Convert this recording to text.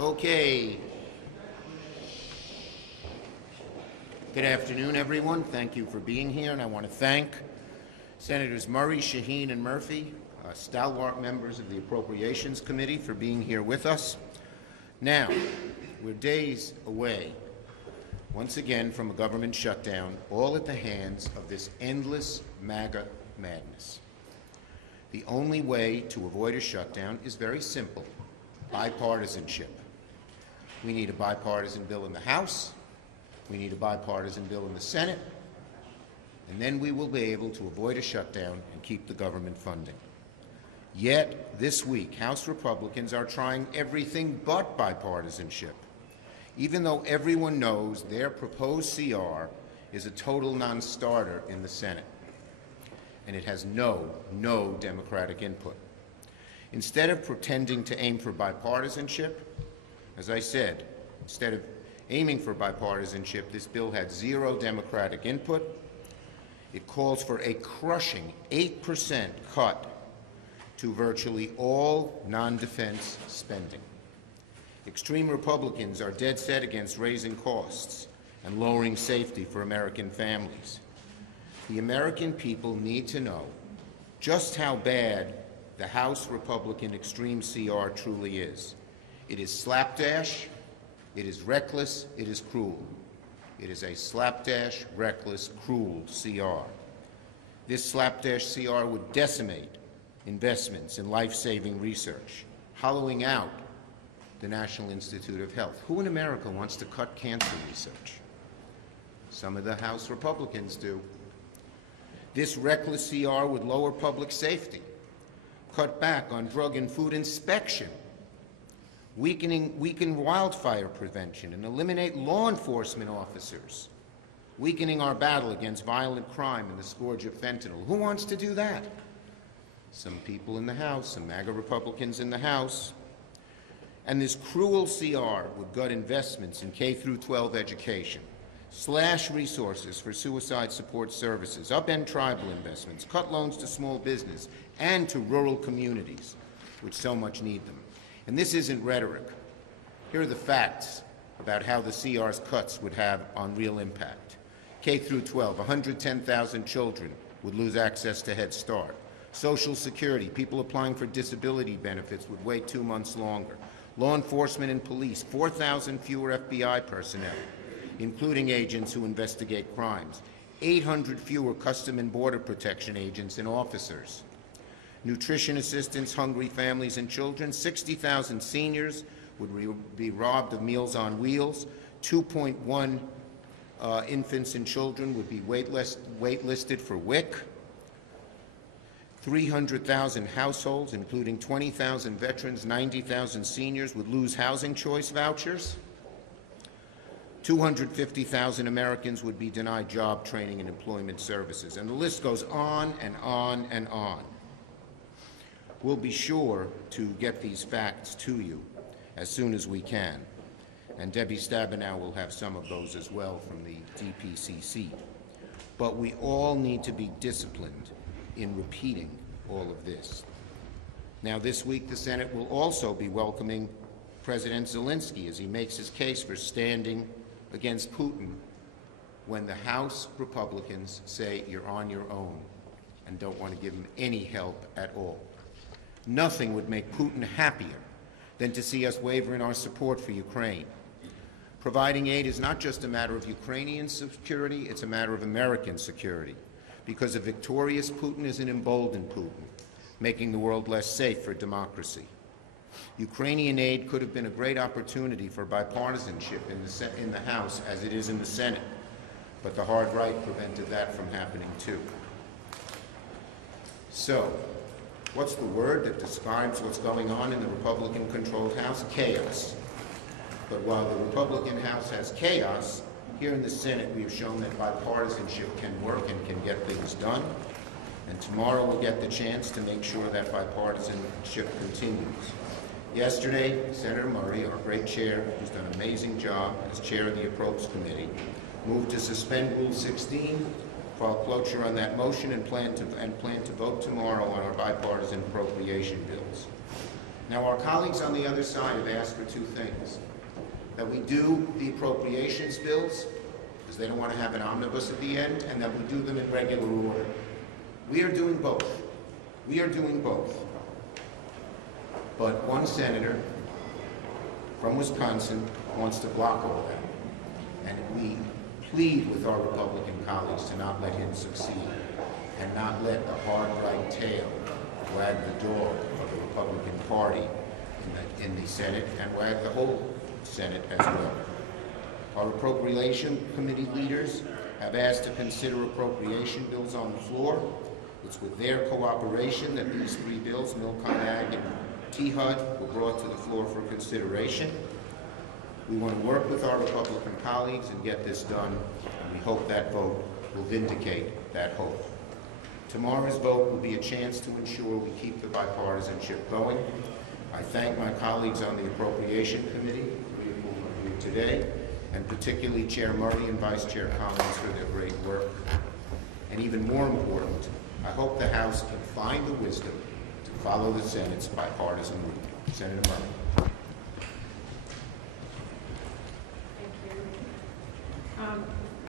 Okay. Good afternoon, everyone. Thank you for being here, and I want to thank Senators Murray, Shaheen, and Murphy, stalwart members of the Appropriations Committee, for being here with us. Now, we're days away, once again, from a government shutdown, all at the hands of this endless MAGA madness. The only way to avoid a shutdown is very simple: bipartisanship. We need a bipartisan bill in the House. We need a bipartisan bill in the Senate. And then we will be able to avoid a shutdown and keep the government funding. Yet, this week, House Republicans are trying everything but bipartisanship, even though everyone knows their proposed CR is a total non-starter in the Senate, and it has no Democratic input. Instead of pretending to aim for bipartisanship, as I said, instead of aiming for bipartisanship, this bill had zero Democratic input. It calls for a crushing 8% cut to virtually all non-defense spending. Extreme Republicans are dead set against raising costs and lowering safety for American families. The American people need to know just how bad the House Republican extreme CR truly is. It is slapdash, it is reckless, it is cruel. It is a slapdash, reckless, cruel CR. This slapdash CR would decimate investments in life-saving research, hollowing out the National Institute of Health. Who in America wants to cut cancer research? Some of the House Republicans do. This reckless CR would lower public safety, cut back on drug and food inspection, weaken wildfire prevention, and eliminate law enforcement officers, weakening our battle against violent crime and the scourge of fentanyl. Who wants to do that? Some people in the House, some MAGA Republicans in the House. And this cruel CR would gut investments in K-12 education, slash resources for suicide support services, upend tribal investments, cut loans to small business and to rural communities, which so much need them. And this isn't rhetoric. Here are the facts about how the CR's cuts would have on real impact. K-12, 110,000 children would lose access to Head Start. Social Security, people applying for disability benefits would wait 2 months longer. Law enforcement and police, 4,000 fewer FBI personnel, including agents who investigate crimes. 800 fewer Custom and Border Protection agents and officers. Nutrition assistance, hungry families and children. 60,000 seniors would be robbed of Meals on Wheels. 2.1 infants and children would be waitlisted for WIC. 300,000 households, including 20,000 veterans, 90,000 seniors, would lose housing choice vouchers. 250,000 Americans would be denied job training and employment services. And the list goes on and on and on. We'll be sure to get these facts to you as soon as we can. And Debbie Stabenow will have some of those as well from the DPCC. But we all need to be disciplined in repeating all of this. Now, this week, the Senate will also be welcoming President Zelensky as he makes his case for standing against Putin when the House Republicans say you're on your own and don't want to give him any help at all. Nothing would make Putin happier than to see us waver in our support for Ukraine. Providing aid is not just a matter of Ukrainian security, it's a matter of American security, because a victorious Putin is an emboldened Putin, making the world less safe for democracy. Ukrainian aid could have been a great opportunity for bipartisanship in the House as it is in the Senate, but the hard right prevented that from happening too. So, what's the word that describes what's going on in the Republican-controlled House? Chaos. But while the Republican House has chaos, here in the Senate we have shown that bipartisanship can work and can get things done. And tomorrow we'll get the chance to make sure that bipartisanship continues. Yesterday, Senator Murray, our great chair, who's done an amazing job as chair of the Appropriations Committee, moved to suspend Rule 16, file cloture on that motion, and plan to vote tomorrow on our bipartisan appropriation bills. Now, our colleagues on the other side have asked for two things. That we do the appropriations bills, because they don't want to have an omnibus at the end, and that we do them in regular order. We are doing both. We are doing both. But one senator from Wisconsin wants to block all that. And we plead with our Republican colleagues to not let him succeed and not let the hard right tail wag the dog of the Republican Party in the Senate and wag the whole Senate as well. Our Appropriation Committee leaders have asked to consider appropriation bills on the floor. It's with their cooperation that these three bills, Milcom Ag and THUD, were brought to the floor for consideration. We want to work with our Republican colleagues and get this done, and we hope that vote will vindicate that hope. Tomorrow's vote will be a chance to ensure we keep the bipartisanship going. I thank my colleagues on the Appropriation Committee, three of whom are here today, and particularly Chair Murray and Vice Chair Collins for their great work. And even more important, I hope the House can find the wisdom to follow the Senate's bipartisan route. Senator Murray.